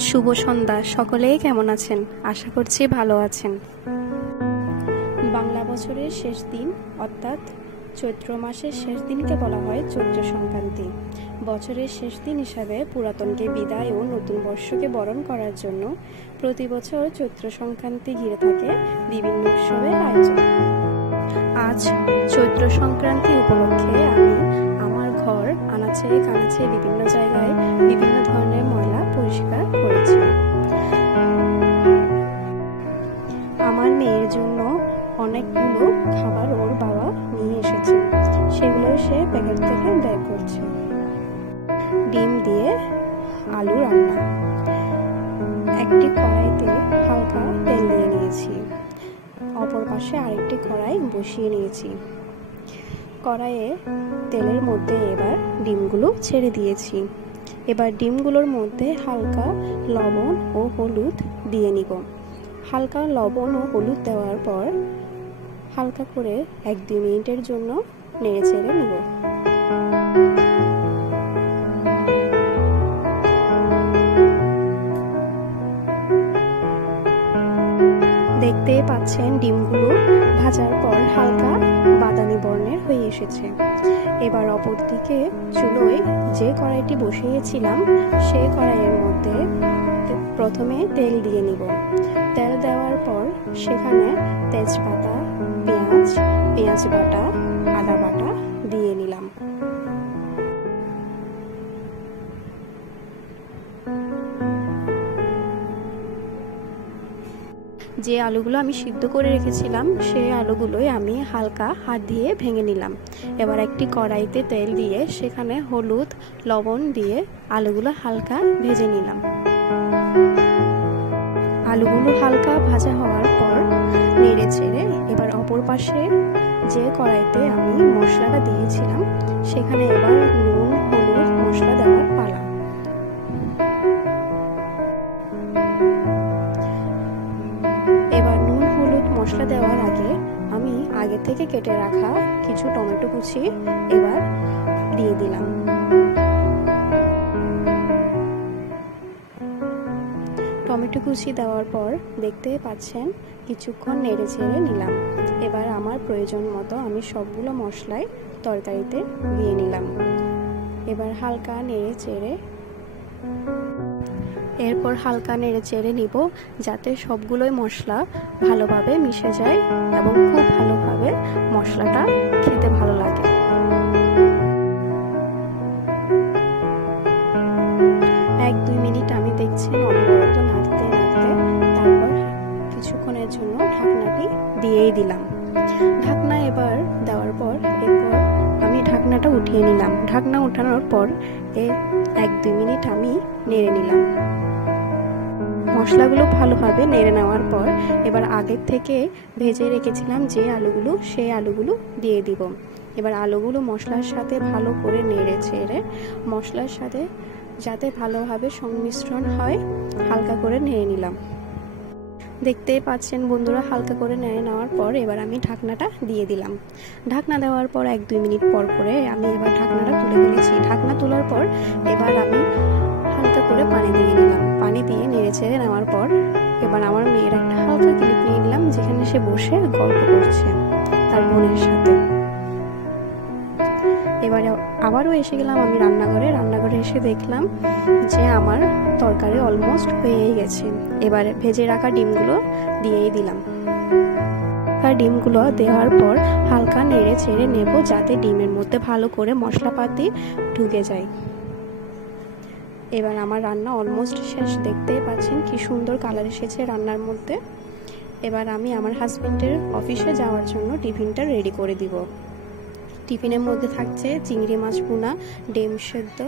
শুভ সন্ধ্যা। সকলেই কেমন আছেন? আশা করছি ভালো আছেন। বাংলা বছরের শেষ দিন অর্থাৎ চৈত্র মাসের শেষ দিনকে বলা হয় চৈত্র সংক্রান্তি। বছরের শেষ দিন হিসাবে পুরাতনকে বিদায় ও নতুন বর্ষকে বরণ করার জন্য প্রতি বছর চৈত্র সংক্রান্তি ঘিরে থাকে বিভিন্ন উৎসবের আয়োজন। আজ চৈত্র সংক্রান্তি উপলক্ষে আমি আমার ঘর আনাচে কানাচে বিভিন্ন জায়গায় বিভিন্ন ধরনের ময়লা পরিষ্কার করেছি। আমার মেয়ের জন্য অনেকগুলো খাবার ওর বাবা নিয়ে এসেছে, সেগুলো সে প্যাকেট থেকে বের করছে। ডিম দিয়ে আলু রান্না। একটি কড়াইতে হালকা তেল দিয়ে নিয়েছি, অপর পাশে আরেকটি কড়াই বসিয়ে নিয়েছি। কড়াইয়ে তেলের মধ্যে এবার ডিমগুলো ছেড়ে দিয়েছি। এবার ডিমগুলোর মধ্যে হালকা লবণ ও হলুদ দিয়ে নিব। হালকা লবণ ও হলুদ দেওয়ার পর হালকা করে 1-2 মিনিটের জন্য নেড়ে চেড়ে নিব। দেখতেই পাচ্ছেন ডিমগুলো ভাজার পর হালকা বাদামি বর্ণের হয়ে এসেছে। এবার অপর দিকে চুলোয় যে কড়াইটি বসিয়েছিলাম সেই কড়াইয়ের মধ্যে প্রথমে তেল দিয়ে নিব। তেল দেওয়ার পর সেখানে তেজপাতা, পেঁয়াজ বাটা, আদা বাটা দিয়ে নিলাম। যে আলুগুলো আমি সিদ্ধ করে রেখেছিলাম সেই আলুগুলোই আমি হালকা হাত দিয়ে ভেঙে নিলাম। এবার একটি কড়াইতে তেল দিয়ে সেখানে হলুদ লবণ দিয়ে আলুগুলো হালকা ভেজে নিলাম। আলুগুলো হালকা ভাজা হওয়ার পর নেড়ে চেড়ে এবার অপর পাশে যে কড়াইতে আমি মশলাটা দিয়েছিলাম সেখানে এবার নুন হলুদ মশলা দেওয়ার পালা। এবার নুন হলুদ মশলা দেওয়ার আমি আগে থেকে কেটে রাখা কিছু টমেটো কুচি এবার দিয়ে দিলাম। টমেটো কুচি দেওয়ার পর দেখতে পাচ্ছেন কিছুক্ষণ নেড়ে চেড়ে নিলাম। এবার আমার প্রয়োজন মতো আমি সবগুলো মশলাই তরকারিতে দিয়ে নিলাম। এবার হালকা নেড়ে চেড়ে নিব যাতে সবগুলোই মশলা ভালোভাবে মিশে যায় এবং খুব ভালোভাবে মশলাটা খেতে ভালো লাগে। এক 2 মিনিট আমি দেখছি অনবরত নাড়তে তারপর কিছুক্ষণের জন্য ঢাকনাটি দিয়েই দিলাম। ঢাকনা এবার দেওয়ার পর এরপর আমি ঢাকনাটা উঠিয়ে নিলাম। ঢাকনা উঠানোর পর 1-2 মিনিট আমি নেড়ে নিলাম। মশলাগুলো ভালোভাবে নেড়ে নেওয়ার পর এবার আগের থেকে ভেজে রেখেছিলাম যে আলুগুলো সেই আলুগুলো দিয়ে দিব। এবার আলুগুলো মশলার সাথে ভালো করে নেড়ে চেড়ে মশলার সাথে যাতে ভালোভাবে সংমিশ্রণ হয় হালকা করে নেড়ে নিলাম। দেখতেই পাচ্ছেন বন্ধুরা, হালকা করে নেড়ে নেওয়ার পর এবার আমি ঢাকনাটা দিয়ে দিলাম। ঢাকনা দেওয়ার পর 1-2 মিনিট পর করে আমি এবার ঢাকনাটা তুলে ফেলেছি। ঢাকনা তোলার পর এবার আমি হালকা করে পানি দিয়ে নিলাম। পানি দিয়ে নেড়ে চেড়ে নেওয়ার পর এবার আমার মেয়ের একটা হালকা ক্লিপ নিয়ে নিলাম যেখানে সে বসে গল্প করছে তার বোনের সাথে। এবারে আবারও এসে গেলাম আমি রান্নাঘরে এসে দেখলাম যে আমার তরকারি অলমোস্ট হয়েই গেছে। এবারে ভেজে রাখা ডিমগুলো দিয়েই দিলাম। ডিমগুলো দেওয়ার পর হালকা নেড়ে চেড়ে নেব যাতে ডিমের মধ্যে ভালো করে মশলাপাতি ঢুকে যায়। এবার আমার রান্না অলমোস্ট শেষ। দেখতেই পাচ্ছেন কি সুন্দর কালার এসেছে রান্নার মধ্যে। এবার আমি আমার হাজবেন্ডের অফিসে যাওয়ার জন্য টিফিনটা রেডি করে দিব। টিফিনের মধ্যে থাকছে চিংড়ি মাছ ভুনা, ডিম সেদ্ধ,